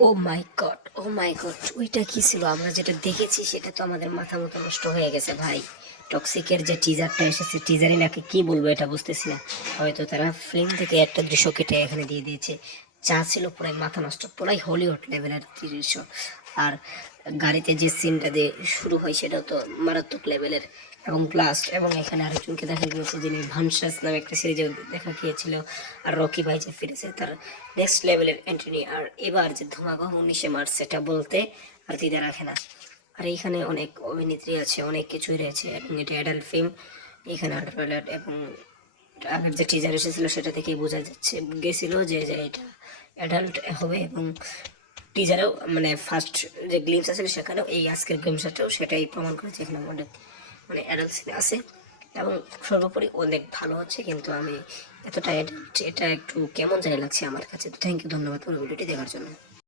ও মাই god, ওইটা কি ছিল? আমরা যেটা দেখেছি সেটা তো আমাদের মাথা মতো নষ্ট হয়ে গেছে ভাই। টক্সিকের যে টিজারটা এসেছে, টিজারে নাকি কি বলবো এটা বুঝতেছি না। হয়তো তারা ফিল্ম থেকে একটা দৃশ্য কেটে এখানে দিয়ে দিয়েছে। যা ছিল পুরাই মাথা নষ্ট, পুরাই হলিউড লেভেলের দৃশ্য। আর গাড়িতে যে সিনটা দিয়ে শুরু হয় সেটাও তো মারাত্মক লেভেলের। এবং ব্লাস্ট, এবং এখানে আরেকজনকে দেখা গিয়েছে যিনি ভানসাস নামে একটা সিরিজে দেখা গিয়েছিল। আর রকি ভাই যে ফিরেছে তার নেক্সট লেভেলের অ্যান্টনি। আর এবার যে ধুমাগহ 19 মার্চ সেটা বলতে আর দ্বিধা রাখে না। আর এখানে অনেক অভিনেত্রী আছে, অনেক কিছুই রয়েছে, এবং এটা অ্যাডাল্ট ফিল্ম। এখানে অ্যাডাল্ট, এবং আগের যে টিজার এসেছিলো সেটা থেকেই বোঝা যাচ্ছে গেছিলো যে যে এটা অ্যাডাল্ট হবে। এবং টিজারেও মানে ফার্স্ট যে গ্লিমস আছে সেখানেও এই আজকের গ্লিমসটাও সেটাই প্রমাণ করেছে, এখানে অনেক মানে অ্যাডাল্ট সিন আছে। এবং সর্বোপরি অনেক ভালো হচ্ছে, কিন্তু আমি এতটা অ্যাডাল্ট এটা একটু কেমন জানি লাগছে আমার কাছে। তো থ্যাংক ইউ, ধন্যবাদ পুরো ভিডিওটি দেখার জন্য।